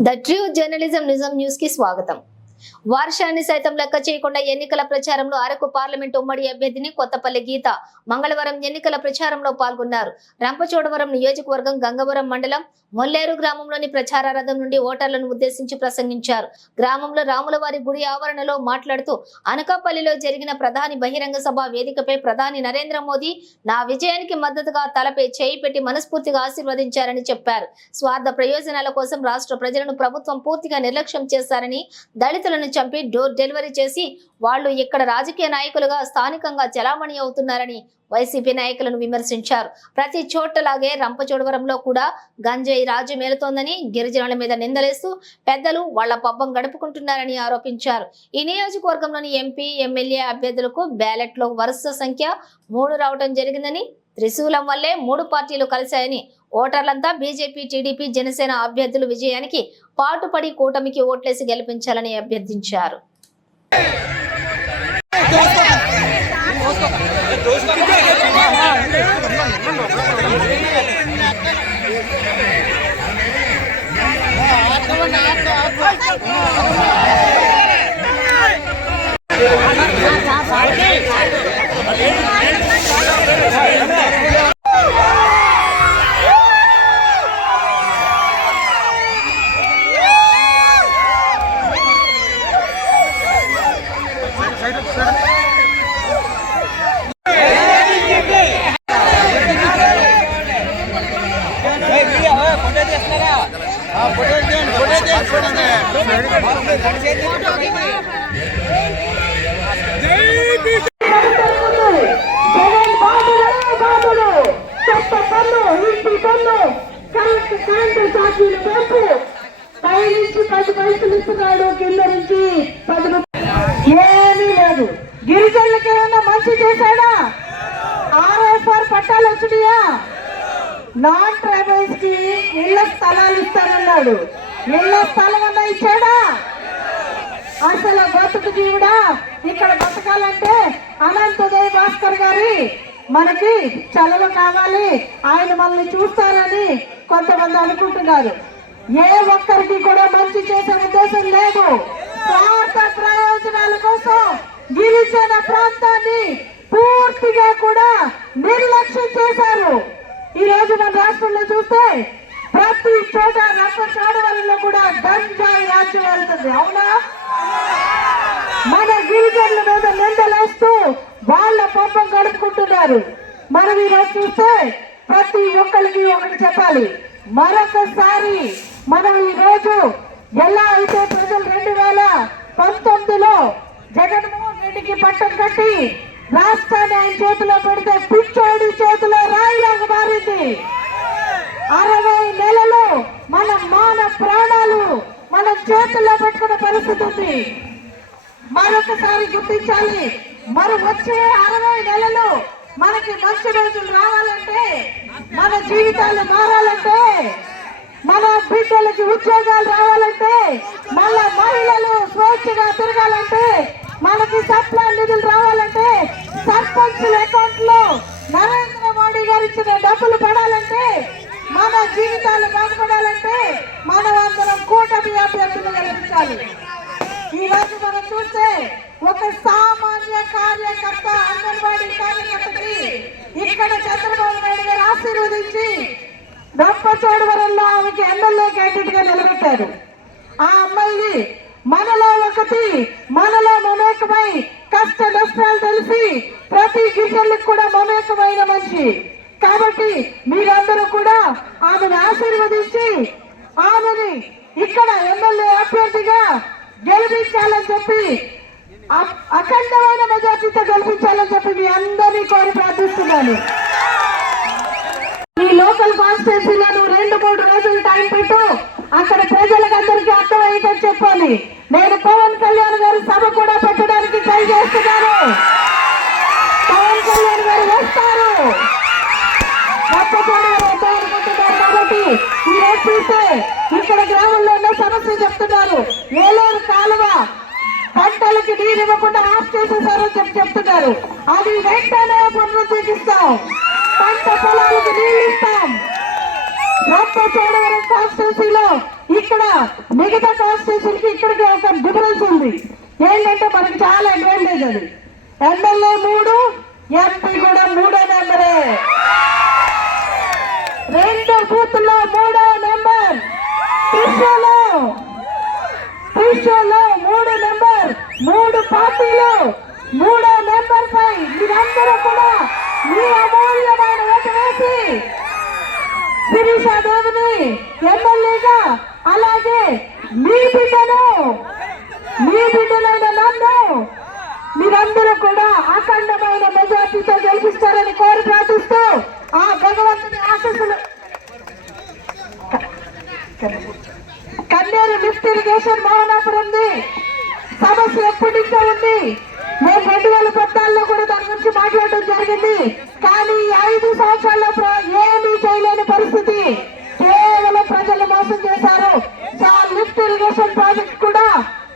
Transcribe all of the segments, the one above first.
The true journalism నిజం న్యూస్కి స్వాగతం. వర్షాన్ని సైతం లెక్క చేయకుండా ఎన్నికల ప్రచారంలో అరకు పార్లమెంట్ ఉమ్మడి అభ్యర్థిని కొత్తపల్లి గీత మంగళవారం ఎన్నికల ప్రచారంలో పాల్గొన్నారు. రంపచోడవరం నియోజకవర్గం గంగవరం మండలం మొల్లేరు గ్రామంలోని ప్రచార రథం నుండి ఓటర్లను ఉద్దేశించి ప్రసంగించారు. గ్రామంలో రాములవారి గుడి ఆవరణలో మాట్లాడుతూ అనకాపల్లిలో జరిగిన ప్రధాని బహిరంగ సభ వేదికపై ప్రధాని నరేంద్ర మోదీ నా విజయానికి మద్దతుగా తలపై చేయి పెట్టి మనస్ఫూర్తిగా ఆశీర్వదించారని చెప్పారు. స్వార్థ ప్రయోజనాల కోసం రాష్ట్ర ప్రజలను ప్రభుత్వం పూర్తిగా నిర్లక్ష్యం చేశారని దళితులను చంపి డోర్ డెలివరీ చేసి వాళ్ళు ఇక్కడ రాజకీయ నాయకులుగా స్థానికంగా చలామణి అవుతున్నారని వైసీపీ నాయకులను విమర్శించారు. ప్రతి చోటలాగే రంపచోడవరంలో కూడా గంజాయి రాజు మేలుతోందని గిరిజనుల మీద నిందలేస్తూ పెద్దలు వాళ్ళ పబ్బం గడుపుకుంటున్నారని ఆరోపించారు. ఈ నియోజకవర్గంలోని ఎంపీ ఎమ్మెల్యే అభ్యర్థులకు బ్యాలెట్లో వరుస సంఖ్య మూడు రావడం జరిగిందని త్రిశూలం వల్లే మూడు పార్టీలు కలిశాయని ఓటర్లంతా బీజేపీ టీడీపీ జనసేన అభ్యర్థులు విజయానికి పాటుపడి కూటమికి ఓట్లేసి గెలిపించాలని అభ్యర్థించారు. ఏమీ లేదు గిరిజనులకు ఏమైనా మంచి చేశాడా ఆర్ఎఫ్ఆర్ పట్టాలు వచ్చినాయా? నాన్ ట్రైబల్స్కి ఇళ్ళ స్థలాలు ఇస్తానన్నాడు. ఇళ్ళ స్థలం ఇచ్చాడా అసలు బతుకు జీవుడా? ఇక్కడ బతకాలంటే అనంత ఉదయ్ భాస్కర్ గారి మనకి చలవ కావాలి. ఆయన మనల్ని చూస్తారని కొంతమంది అనుకుంటున్నారు. ఏ ఒక్కరికి కూడా మంచి చేసే ఉద్దేశం లేదు. స్వార్థ ప్రయోజనాల కోసం గిరిజన ప్రాంతాన్ని పూర్తిగా కూడా నిర్లక్ష్యం చేశారు. ఈ రోజు మన రాష్ట్రంలో చూస్తే ప్రతి చోట రప్ప చోడవరంలో కూడా గంజాయి రాసి వెళ్తుంది. అవునా? మన గిరిజనుల మీద నిందలేస్తూ వాళ్ళ పాపం గడుపుకుంటున్నారు. మనం ఈరోజు చూస్తే ప్రతి ఒక్కరికి ఒకటి చెప్పాలి. మరొకసారి మనం ఈ రోజు ఎలా అయితే ప్రజలు రెండు వేల పంతొమ్మిదిలో జగన్మోహన్ రెడ్డికి పట్టం కట్టి రాష్ట్రాన్ని ఆయన చేతిలో పెడితే పిచ్చోడి చేతిలో రాయిలాగా మారింది. అరవై నెలలు మన మాన ప్రాణాలు మన చేతుల్లో పెట్టుకున్న పరిస్థితి ఉంది. మరొకసారి గుర్తించాలి. మరి వచ్చే అరవై నెలలు మనకి మంచి రోజులు రావాలంటే మన జీవితాలు మారాలంటే మన బిడ్డలకి ఉద్యోగం రావాలంటే మన మహిళలు స్వేచ్ఛగా తిరగాలంటే మనకి సప్లై నిధులు రావాలంటే సర్పంచుల అకౌంట్లో నరేంద్ర మోడీ గారు ఇచ్చిన డబ్బులు పడాలంటే మన జీవితాలు బాగుపడాలంటే మనం అందరం కూటమి అభ్యర్థులు గెలిపించాలి ఈ రోజు మనం చూస్తే ఒక సామాన్య కార్యకర్త అంగన్వాడీ కార్యకర్తకి ఇక్కడ చంద్రబాబు నాయుడు గారు ఆశీర్వదించి రంపచోడవరంలో ఆమెకి ఎమ్మెల్యే క్యాండిడేట్గా నిలబెట్టారు. ఆ అమ్మాయిని మనలో ఒకటి మనలో మమేకమై కష్ట నష్టాలు తెలిసి ప్రతి గిరిజనులకు కూడా మమేకమైన మనిషి. కాబట్టి మీరందరూ కూడా ఆమెను ఆశీర్వదించి ఆమెని ఇక్కడ ఎమ్మెల్యే అభ్యర్థిగా గెలిపించాలని చెప్పి అఖండమైన మెజార్టీతో గెలిపించాలని చెప్పి మీ అందరినీ కోరి ప్రార్థిస్తున్నాను. ఈ లోకల్ కాన్స్టిట్యూన్సీలో రెండు మూడు రోజులు టైం పెట్టు. అక్కడ ప్రజలకు అందరికీ అర్థమయ్యేటట్టు చెప్పాలి. నేను పవన్ కళ్యాణ్ గారి సభ కూడా పెట్టడానికి ట్రై చేస్తున్నాను. పవన్ కళ్యాణ్ గారు వస్తారు. తప్పకుండా వద్దాం కాబట్టి మీరు చూస్తే సమస్య చెప్తున్నారు. ఏలూరు కాలువ పంటలకి నీరు ఇవ్వకుండా ఆఫ్ చేసేసారని చెప్పి చెప్తున్నారు. అది వెంటనే పునరుద్ధరిస్తాం. పంట పొలాలకు నీళ్ళు ఇస్తాం. రంపచోడవరం కాన్స్టిట్యూన్సీలో ఇక్కడ మిగతా కాన్స్టిట్యూన్సీకి ఇక్కడికి ఒక డిఫరెన్స్ ఉంది. ఏంటంటే మనకి చాలా అడ్వాంటేజ్ అది. ఎమ్మెల్యే మూడు ఎంపీ కూడా మూడో నెంబరే రెండు బూత్లో మూడో నెంబర్ త్రిశూలో త్రిశూలో మూడు నెంబర్ మూడు పార్టీలో మూడో నెంబర్ పై మీరందరూ కూడా మీ అమూల్యమైన ఓటు వేసి శిరీష దేవిని ఎమ్మెల్యేగా అలాగే మీ బిడ్డను మీ బిడ్డలైన నన్ను మీరందరూ కూడా అఖండమైన మెజార్టీతో గెలిపిస్తారు కోరి ప్రార్థిస్తూ ఆ భగవంతుని ఆశీస్సులు కన్నేరు లిఫ్ట్ ఇరిగేషన్ మోహనాపురంది సమస్య ఎప్పటి నుంచో ఉంది మేము రెండు వేల పద్నాలుగులో కూడా దాని గురించి మాట్లాడడం జరిగింది కానీ ఐదు సంవత్సరాల్లో ఏమీ చేయలేని పరిస్థితి. కేవలం ప్రజలు మోసం చేశారు. లిఫ్ట్ ఇరిగేషన్ ప్రాజెక్ట్ కూడా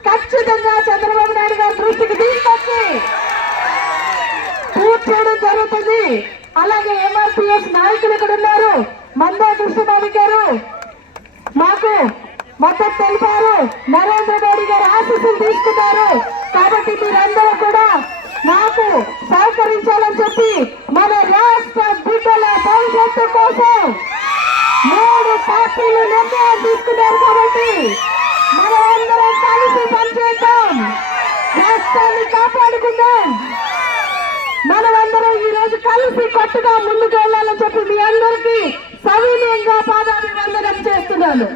ఖచ్చితంగా చంద్రబాబు నాయుడు గారి దృష్టికి తీసుకొచ్చి పూర్తి చేయడం జరుగుతుంది. అలాగే ఎంఆర్పిఎస్ నాయకులు ఇక్కడ ఉన్నారు. మందా కృష్ణబాబు గారు మాకు మద్దతు తెలిపారు. నరేంద్ర మోడీ గారు ఆశీస్సులు తీసుకున్నారు. కాబట్టి మీరందరూ కూడా నాకు సహకరించాలని చెప్పి మన రాష్ట్ర బిడ్డల భవిష్యత్తు కోసం మూడు పార్టీలు నిర్ణయం తీసుకున్నారు కాబట్టి మనం అందరం కలిసి పనిచేద్దాం రాష్ట్రాన్ని కాపాడుకుందాం మనమందరం ఈ రోజు కలిసి కొత్తగా ముందుకు వెళ్ళాలని చెప్పి మీ అందరికీ సవినీయంగా పాదాభివందనం చేస్తున్నాను.